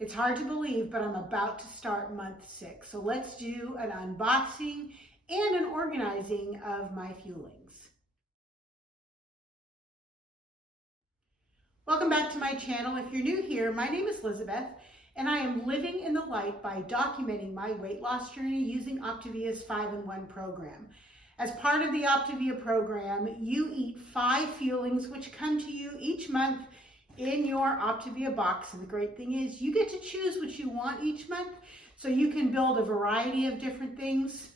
It's hard to believe, but I'm about to start month 6. So let's do an unboxing and an organizing of my fuelings. Welcome back to my channel. If you're new here, my name is Lizabeth, and I am living in the light by documenting my weight loss journey using Optavia's 5-in-1 program. As part of the Optavia program, you eat 5 fuelings which come to you each month in your Optavia box. And the great thing is you get to choose what you want each month, so you can build a variety of different things.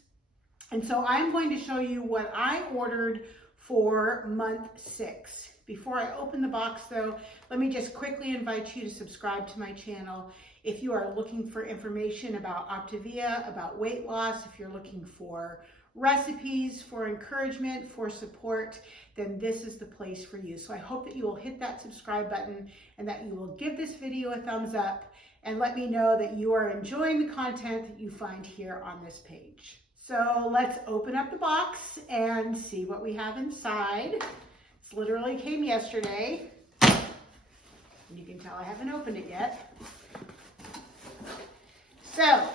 And so I'm going to show you what I ordered for month 6. Before I open the box though, let me just quickly invite you to subscribe to my channel. If you are looking for information about Optavia, about weight loss, if you're looking for recipes, for encouragement, for support, then this is the place for you. So I hope that you will hit that subscribe button and that you will give this video a thumbs up and let me know that you are enjoying the content that you find here on this page. So let's open up the box and see what we have inside. This literally came yesterday. And you can tell I haven't opened it yet. So, I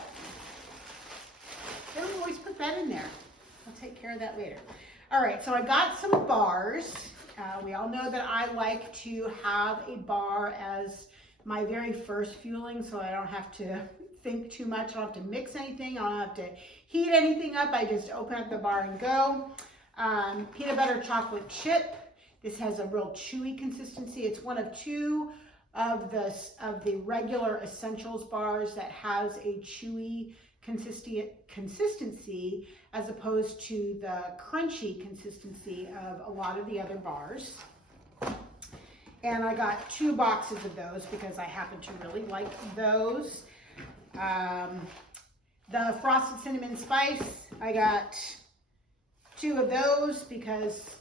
don't always put that in there. I'll take care of that later. All right, so I got some bars. We all know that I like to have a bar as my very first fueling, so I don't have to think too much. I don't have to mix anything. I don't have to heat anything up. I just open up the bar and go. Peanut butter chocolate chip. This has a real chewy consistency. It's one of 2 of the regular essentials bars that has a chewy consistency as opposed to the crunchy consistency of a lot of the other bars. And I got 2 boxes of those because I happen to really like those. The frosted cinnamon spice, I got 2 of those because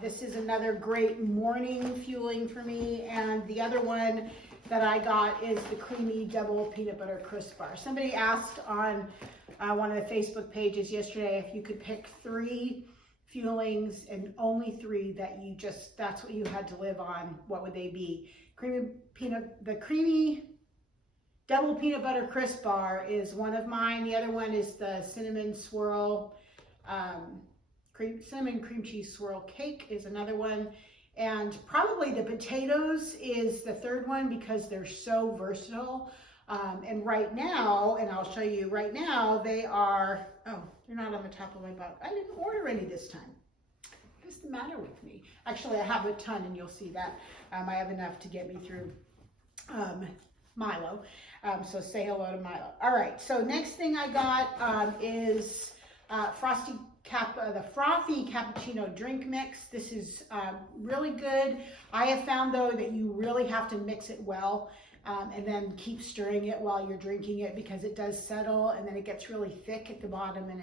this is another great morning fueling for me. And the other one that I got is the creamy double peanut butter crisp bar. Somebody asked on one of the Facebook pages yesterday if you could pick 3 fuelings and only 3 that that's what you had to live on, what would they be? The creamy double peanut butter crisp bar is one of mine. The other one is the cinnamon swirl, cinnamon cream cheese swirl cake is another one. And probably the potatoes is the 3rd one because they're so versatile. And right now, and I'll show you right now, they are, oh, they're not on the top of my box. I didn't order any this time. What's the matter with me? Actually, I have a ton and you'll see that. I have enough to get me through Milo. So say hello to Milo. All right, so next thing I got is the frothy cappuccino drink mix. This is really good. I have found though that you really have to mix it well and then keep stirring it while you're drinking it because it does settle and then it gets really thick at the bottom and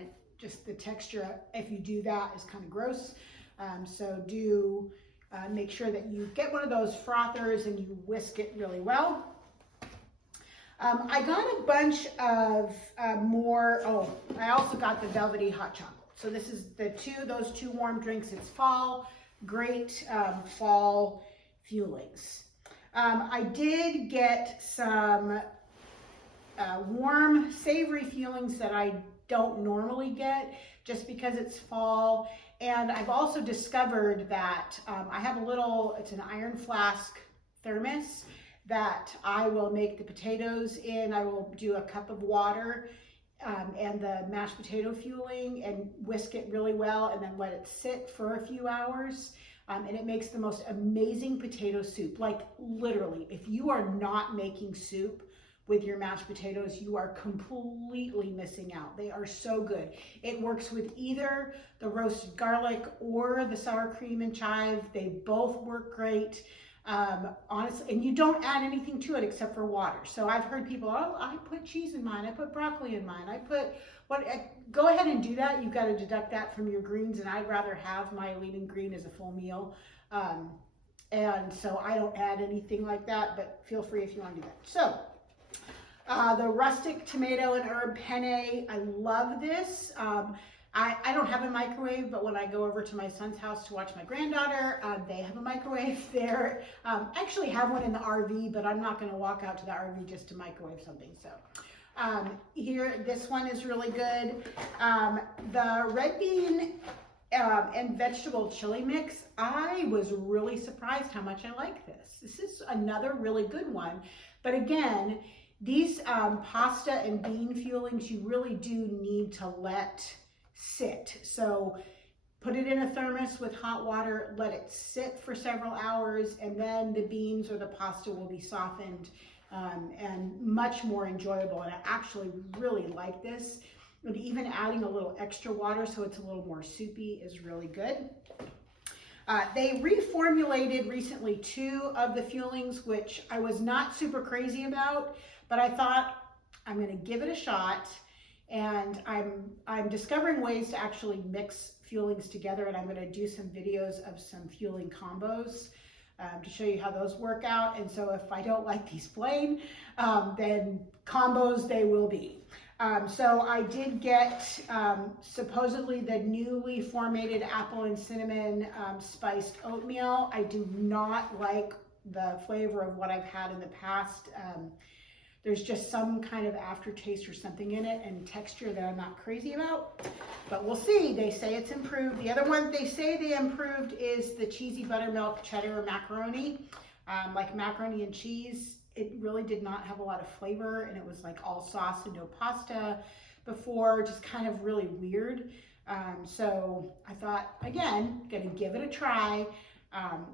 the texture, if you do that, is kind of gross. So do make sure that you get one of those frothers and you whisk it really well. I got a bunch of I also got the velvety hot chocolate. So this is those two warm drinks. It's fall, great fall fuelings. I did get some warm, savory fuelings that I don't normally get just because it's fall. And I've also discovered that I have it's an iron flask thermos that I will make the potatoes in. I will do a cup of water and the mashed potato fueling and whisk it really well and then let it sit for a few hours. And it makes the most amazing potato soup. Like literally, if you are not making soup with your mashed potatoes, you are completely missing out. They are so good. It works with either the roasted garlic or the sour cream and chive. They both work great. Honestly, and you don't add anything to it except for water. So I've heard people, oh, I put cheese in mine, I put broccoli in mine, go ahead and do that. You've got to deduct that from your greens, and I'd rather have my lean green as a full meal. And so I don't add anything like that, but feel free if you want to do that. So the rustic tomato and herb penne, I love this. I don't have a microwave, but when I go over to my son's house to watch my granddaughter, they have a microwave there. I actually have one in the RV, but I'm not going to walk out to the RV just to microwave something. So here, this one is really good. The red bean and vegetable chili mix, I was really surprised how much I like this. This is another really good one. But again, these pasta and bean fuelings, you really do need to let sit. So put it in a thermos with hot water, let it sit for several hours, and then the beans or the pasta will be softened and much more enjoyable. And I actually really like this. And even adding a little extra water so it's a little more soupy is really good. They reformulated recently 2 of the fuelings, which I was not super crazy about, but I thought I'm going to give it a shot. And I'm discovering ways to actually mix fuelings together, and I'm going to do some videos of some fueling combos to show you how those work out. And so if I don't like these plain, then combos they will be. So I did get supposedly the newly formatted apple and cinnamon spiced oatmeal. I do not like the flavor of what I've had in the past. There's just some kind of aftertaste or something in it and texture that I'm not crazy about, but we'll see. They say it's improved. The other one they say they improved is the cheesy buttermilk cheddar macaroni, like macaroni and cheese. It really did not have a lot of flavor, and it was like all sauce and no pasta before, just kind of really weird. So I thought, again, gonna give it a try.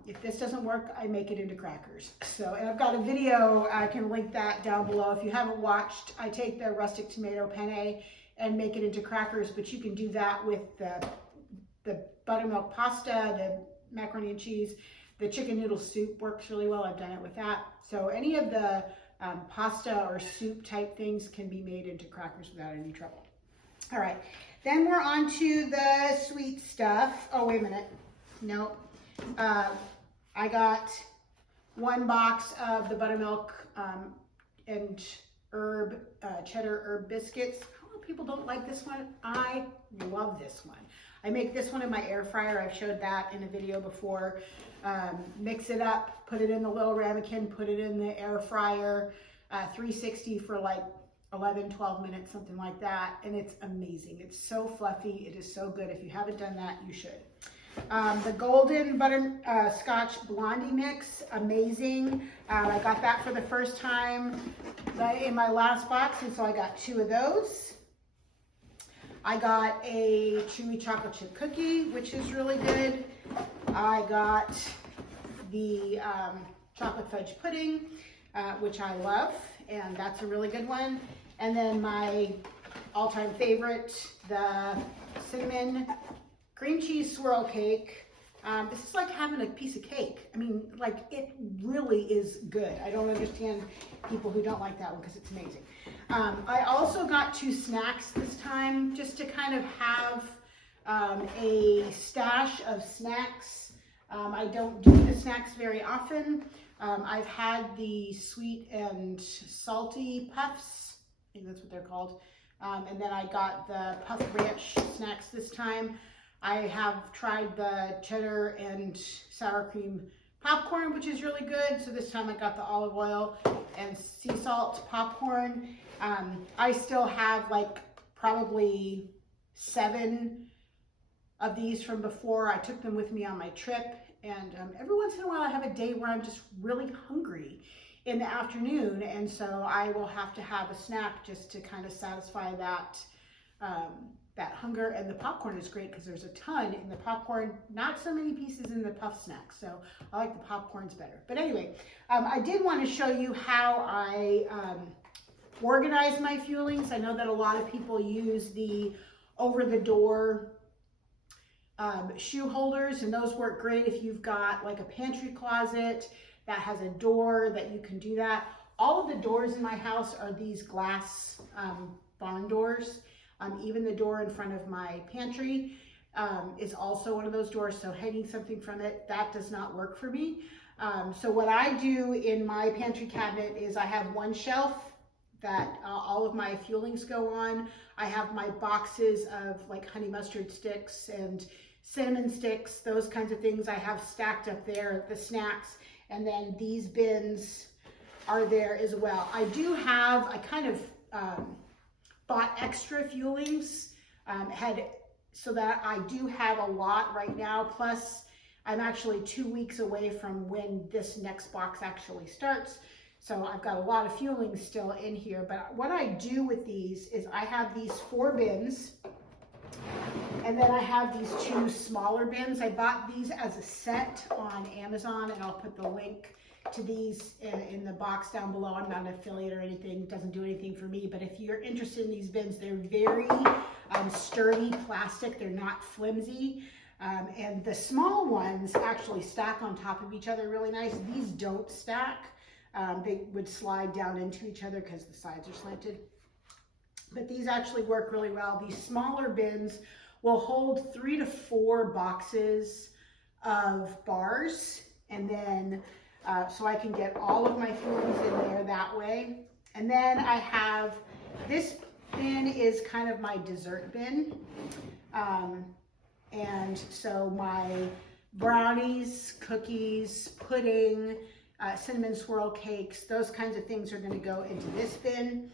If this doesn't work, I make it into crackers. So, and I've got a video, I can link that down below. If you haven't watched, I take the rustic tomato penne and make it into crackers, but you can do that with the buttermilk pasta, the macaroni and cheese. The chicken noodle soup works really well. I've done it with that. So any of the pasta or soup type things can be made into crackers without any trouble. All right, then we're on to the sweet stuff. Oh, wait a minute. Nope. I got 1 box of the buttermilk and herb, cheddar herb biscuits. I don't know if people don't like this one. I love this one. I make this one in my air fryer. I've showed that in a video before. Mix it up, put it in the little ramekin, put it in the air fryer, 360 for like 11, 12 minutes, something like that. And it's amazing. It's so fluffy. It is so good. If you haven't done that, you should. The golden butterscotch blondie mix, amazing. I got that for the first time in my last box, and so I got 2 of those. I got a chewy chocolate chip cookie, which is really good. I got the chocolate fudge pudding, which I love, and that's a really good one. And then my all-time favorite, the cinnamon cream cheese swirl cake. This is like having a piece of cake. I mean, like, it really is good. I don't understand people who don't like that one because it's amazing. I also got 2 snacks this time just to kind of have a stash of snacks. I don't do the snacks very often. I've had the sweet and salty puffs. I think that's what they're called. And then I got the puff ranch snacks this time. I have tried the cheddar and sour cream popcorn, which is really good. So this time I got the olive oil and sea salt popcorn. I still have like probably 7 of these from before. I took them with me on my trip, and every once in a while I have a day where I'm just really hungry in the afternoon, and so I will have to have a snack just to kind of satisfy that that hunger. And the popcorn is great because there's a ton in the popcorn, not so many pieces in the puff snacks, so I like the popcorns better. But anyway, I did want to show you how I organize my fuelings. I know that a lot of people use the over-the-door shoe holders, and those work great if you've got like a pantry closet that has a door that you can do that. All of the doors in my house are these glass barn doors. Even the door in front of my pantry is also one of those doors, so hanging something from it, that does not work for me. So what I do in my pantry cabinet is I have one shelf that all of my fuelings go on. I have my boxes of like honey mustard sticks and cinnamon sticks, those kinds of things I have stacked up there, the snacks, and then these bins are there as well. I kind of bought extra fuelings, so that I do have a lot right now, plus I'm actually 2 weeks away from when this next box actually starts. So I've got a lot of fuelings still in here, but what I do with these is I have these 4 bins, and then I have these 2 smaller bins. I bought these as a set on Amazon, and I'll put the link to these in the box down below. I'm not an affiliate or anything, it doesn't do anything for me, but if you're interested in these bins, they're very sturdy plastic, they're not flimsy. And the small ones actually stack on top of each other really nice. These don't stack. They would slide down into each other because the sides are slanted. But these actually work really well. These smaller bins will hold 3 to 4 boxes of bars, and then so I can get all of my fuelings in there that way. And then I have, this bin is kind of my dessert bin. And so my brownies, cookies, pudding, cinnamon swirl cakes, those kinds of things are going to go into this bin.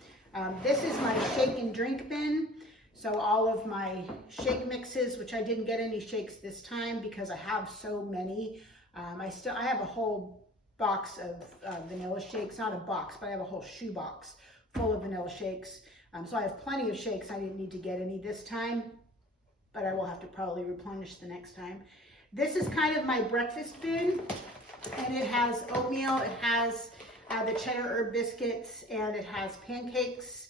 This is my shake and drink bin. So all of my shake mixes, which I didn't get any shakes this time because I have so many. I have a whole box of vanilla shakes, not a box, but I have a whole shoe box full of vanilla shakes. So I have plenty of shakes. I didn't need to get any this time, but I will have to probably replenish the next time. This is kind of my breakfast bin, and it has oatmeal, it has the cheddar herb biscuits, and it has pancakes,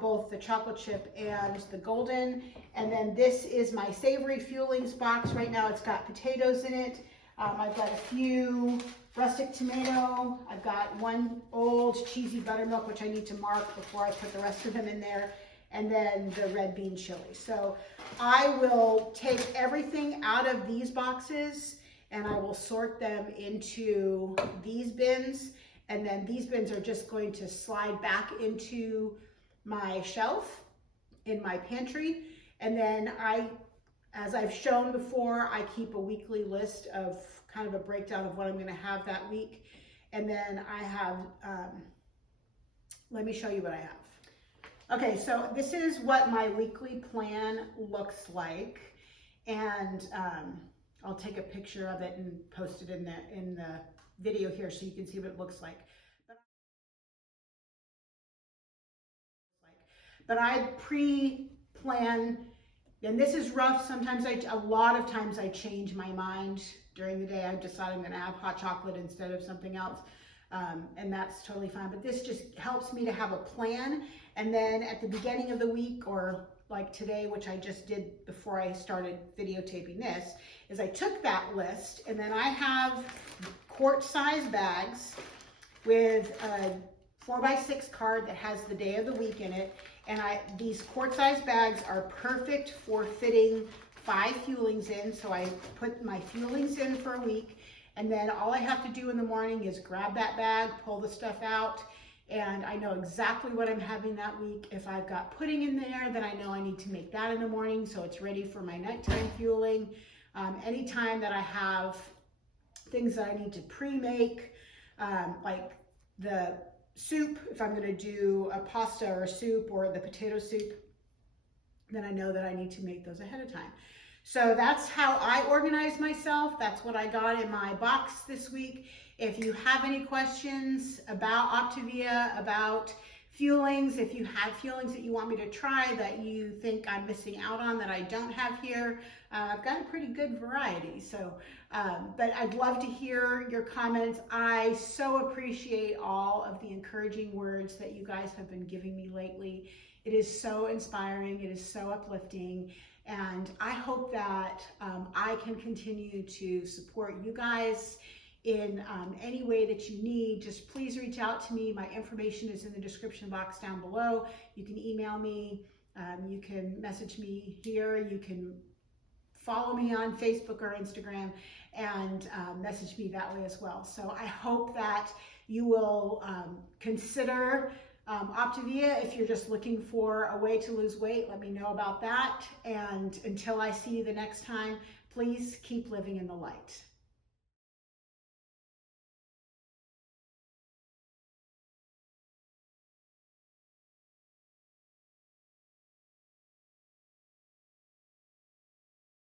both the chocolate chip and the golden. And then this is my savory fuelings box. Right now it's got potatoes in it. I've got a few rustic tomato. I've got one old cheesy buttermilk, which I need to mark before I put the rest of them in there. And then the red bean chili. So I will take everything out of these boxes and I will sort them into these bins. And then these bins are just going to slide back into my shelf in my pantry. And then as I've shown before, I keep a weekly list of kind of a breakdown of what I'm going to have that week. And then I have, let me show you what I have. Okay, so this is what my weekly plan looks like, and I'll take a picture of it and post it in the video here so you can see what it looks like. But I pre-plan, and this is rough. Sometimes a lot of times I change my mind during the day. I decide I'm going to have hot chocolate instead of something else. And that's totally fine, but this just helps me to have a plan. And then at the beginning of the week, or like today, which I just did before I started videotaping this, is I took that list, and then I have quart-size bags with a 4x6 card that has the day of the week in it. And these quart-size bags are perfect for fitting 5 fuelings in. So I put my fuelings in for a week, and then all I have to do in the morning is grab that bag, pull the stuff out, and I know exactly what I'm having that week. If I've got pudding in there, then I know I need to make that in the morning so it's ready for my nighttime fueling. Anytime that I have things that I need to pre-make, like the soup, if I'm going to do a pasta or a soup or the potato soup, then I know that I need to make those ahead of time. So that's how I organize myself. That's what I got in my box this week. If you have any questions about Optavia, about fuelings, if you have fuelings that you want me to try that you think I'm missing out on that I don't have here, I've got a pretty good variety. So, but I'd love to hear your comments. I so appreciate all of the encouraging words that you guys have been giving me lately. It is so inspiring. It is so uplifting. And I hope that I can continue to support you guys in any way that you need. Just please reach out to me. My information is in the description box down below. You can email me. You can message me here. You can follow me on Facebook or Instagram and message me that way as well. So I hope that you will consider Optavia, if you're just looking for a way to lose weight, let me know about that. And until I see you the next time, please keep living in the light.